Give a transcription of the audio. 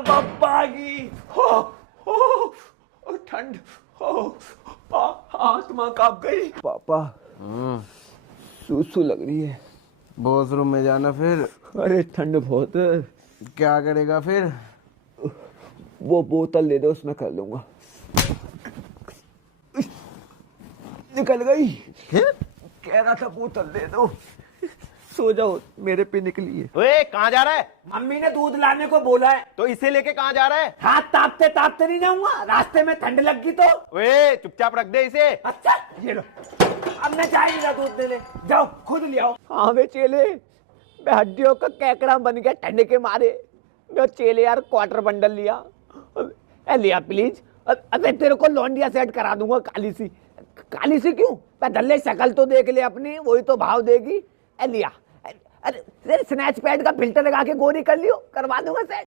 बप्पा की हो ठंड हो आत्मा कांप गई। पापा सूसू लग रही है। वॉशरूम में जाना फिर। अरे ठंड बहुत है। क्या करेगा फिर? वो बोतल दे दो, उसमें कर लूंगा। निकल गई। कह रहा था बोतल दे दो। सो जाओ, मेरे पे निकली है। ओए कहाँ जा रहा है? मम्मी ने दूध लाने को बोला है। तो इसे लेके कहाँ जा रहा है? हाथ तापते तापते नहीं जाऊंगा, रास्ते में ठंड लग गई तो। ओए चुपचाप रख दे इसे। अच्छा ये लो, अब मैं चाय नहीं दूध देने। जाओ खुद ले आओ। हाँ वे चेले, मैं हड्डियों का कैकड़ा बन गया ठंड के मारे। मैं चेले यार क्वार्टर बंडल लिया। लिया प्लीज। अबे तेरे को लौंडिया सेट करा दूंगा काली सी। काली सी क्यों? मैं धल्ले शक्ल तो देख ले अपनी, वही तो भाव देगी। लिया। अरे स्नैच पैड का फिल्टर लगा के गोरी कर लियो, करवा दूंगा सेट।